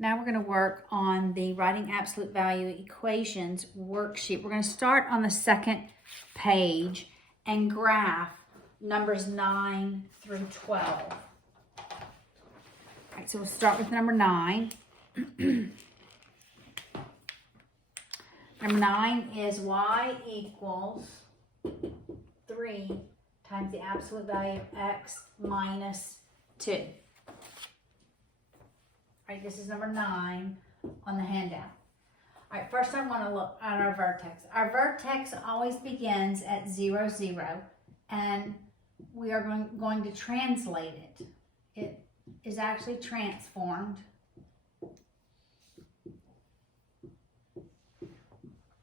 Now we're going to work on the writing absolute value equations worksheet. We're going to start on the second page and graph numbers 9 through 12. All right, so we'll start with number 9. Number 9 is y equals 3 times the absolute value of x minus 2. All right, this is number 9 on the handout. All right, first I want to look at our vertex. Our vertex always begins at 0, 0, and we are going to translate it. It is actually transformed.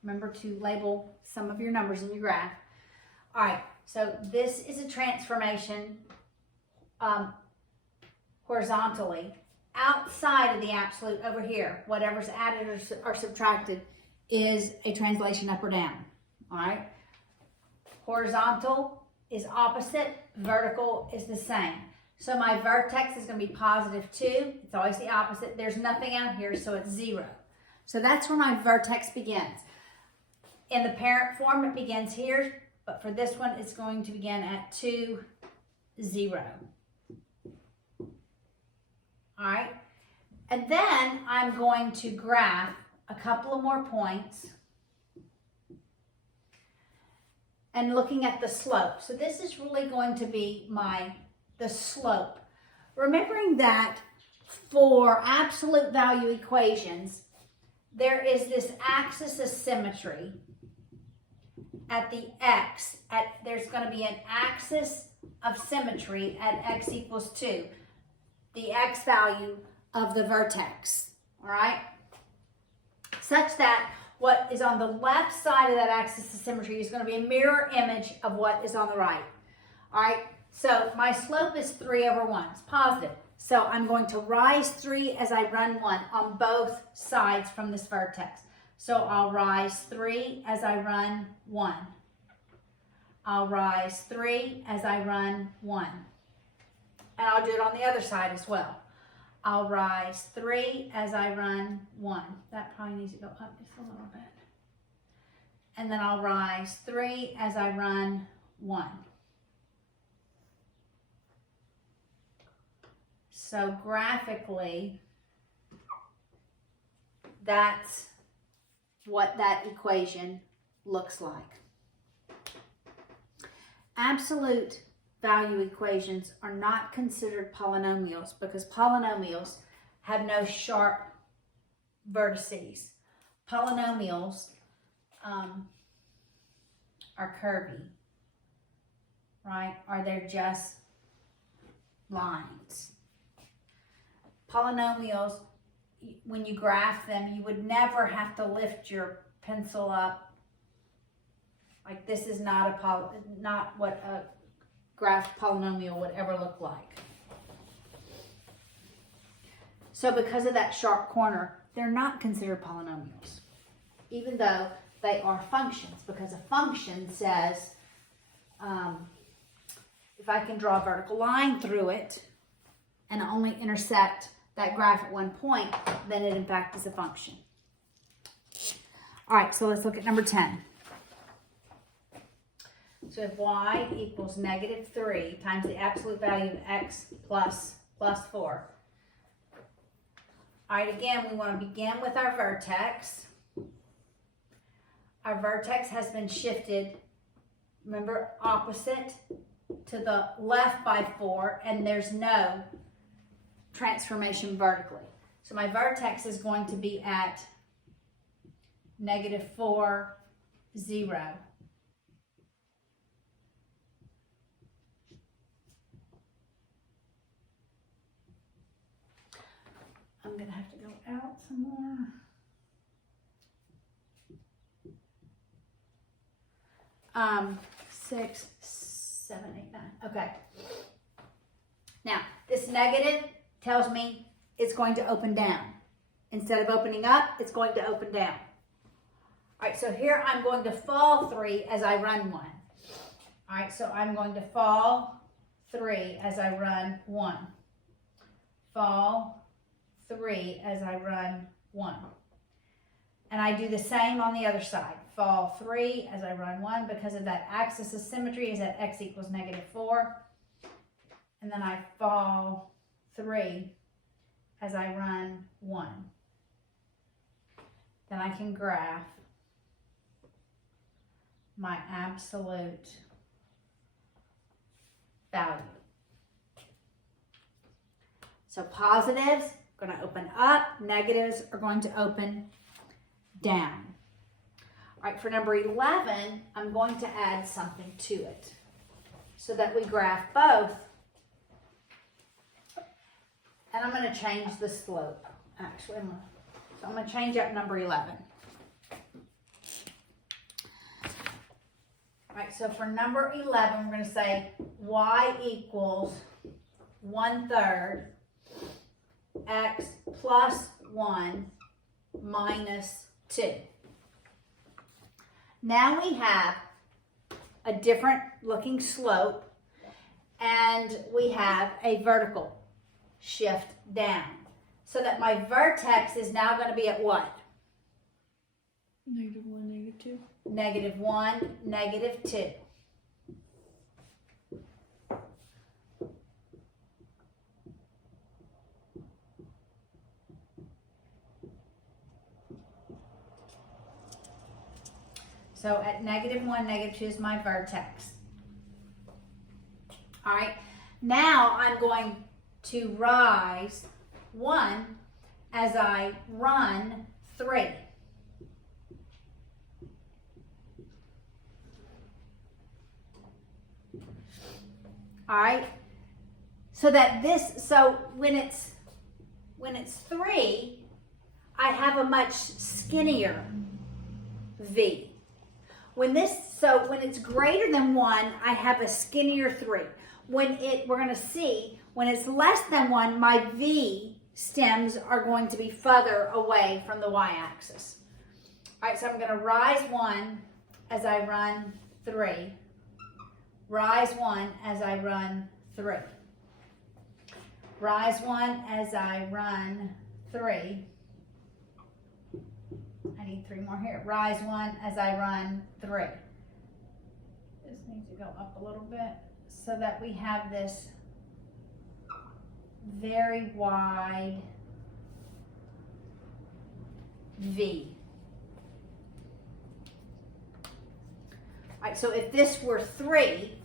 Remember to label some of your numbers in your graph. All right, so this is a transformation horizontally. Outside of the absolute over here, whatever's added or subtracted is a translation up or down. All right, horizontal is opposite, vertical is the same. So my vertex is going to be +2. It's always the opposite. There's nothing out here, so it's 0. So that's where my vertex begins. In the parent form, it begins here, but for this one, it's going to begin at 2, 0. All right, and then I'm going to graph a couple of more points and looking at the slope. So this is really going to be the slope. Remembering that for absolute value equations, there is this axis of symmetry at the x. There's going to be an axis of symmetry at x equals 2. The x value of the vertex, all right? Such that what is on the left side of that axis of symmetry is going to be a mirror image of what is on the right, all right? So my slope is 3 over 1, it's positive. So I'm going to rise 3 as I run 1 on both sides from this vertex. So I'll rise 3 as I run 1. I'll rise 3 as I run 1. And I'll do it on the other side as well. I'll rise 3 as I run 1. That probably needs to go up just a little bit. And then I'll rise 3 as I run 1. So graphically, that's what that equation looks like. Absolute value equations are not considered polynomials because polynomials have no sharp vertices. Polynomials are curvy, right? Or they're just lines. Polynomials, when you graph them, you would never have to lift your pencil up. Like this is not what a graph polynomial would ever look like. So because of that sharp corner, they're not considered polynomials, even though they are functions, because a function says, if I can draw a vertical line through it and only intersect that graph at one point, then it in fact is a function. All right, so let's look at number 10. So if y equals -3 times the absolute value of x plus 4. All right, again, we want to begin with our vertex. Our vertex has been shifted, remember, opposite to the left by 4, and there's no transformation vertically. So my vertex is going to be at -4, 0. I'm going to have to go out some more. Um, 6, 7, 8, 9. Okay. Now, this negative tells me it's going to open down. Instead of opening up, it's going to open down. All right, so here I'm going to fall 3 as I run 1. All right, so I'm going to fall 3 as I run 1. Fall 3 3 as I run 1. And I do the same on the other side. Fall 3 as I run 1 because of that axis of symmetry is that x equals -4. And then I fall 3 as I run 1. Then I can graph my absolute value. So positives are going to open up, negatives are going to open down. All right, for number 11, I'm going to add something to it so that we graph both. And I'm going to change the slope, actually. So I'm going to change up number 11. All right, so for number 11, we're going to say y equals 1/3 x plus 1 minus 2. Now we have a different looking slope and we have a vertical shift down. So that my vertex is now going to be at what? -1, -2. -1, -2. So at -1, -2 is my vertex. All right, now I'm going to rise 1 as I run 3. All right, so that this, so when it's 3, I have a much skinnier V. When it's greater than 1, I have a skinnier 3. We're going to see, when it's less than 1, my V stems are going to be further away from the y-axis. All right, so I'm going to rise 1 as I run 3. Rise 1 as I run 3. Rise 1 as I run 3. I need 3 more here. Rise 1 as I run 3. This needs to go up a little bit so that we have this very wide V. All right, so if this were 3,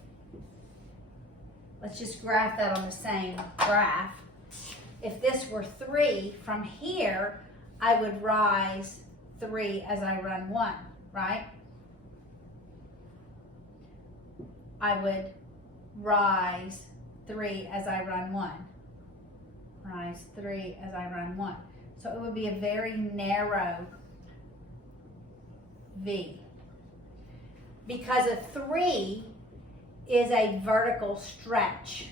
let's just graph that on the same graph. If this were 3, from here, I would rise 3 as I run 1, right? I would rise 3 as I run 1. Rise 3 as I run 1. So it would be a very narrow V. Because a 3 is a vertical stretch.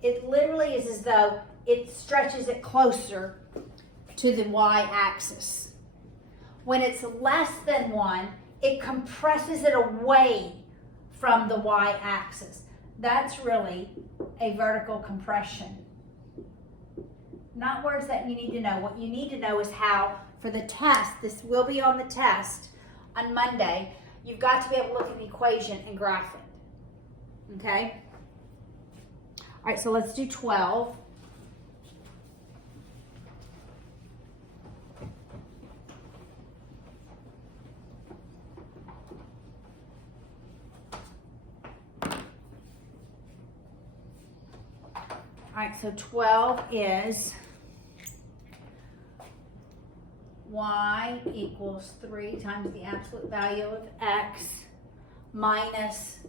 It literally is as though it stretches it closer to the y-axis. When it's less than 1, it compresses it away from the y-axis. That's really a vertical compression. Not words that you need to know. What you need to know is how, for the test, this will be on the test on Monday, you've got to be able to look at the equation and graph it. Okay? All right, so let's do 12. All right, so 12 is y equals 3 times the absolute value of x minus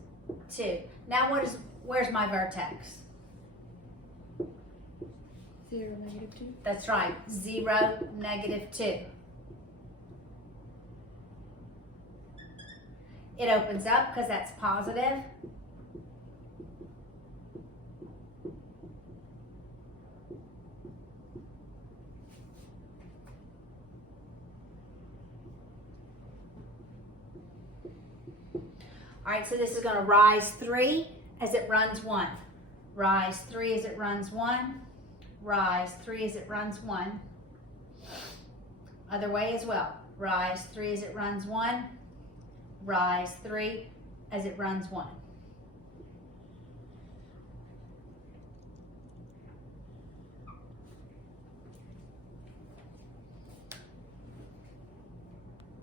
2. Now where's my vertex? 0, -2. That's right, 0, -2. It opens up because that's positive. All right, so this is going to rise 3 as it runs 1. Rise 3 as it runs 1. rise 3 as it runs 1. Other way as well. Rise 3 as it runs 1. Rise 3 as it runs 1.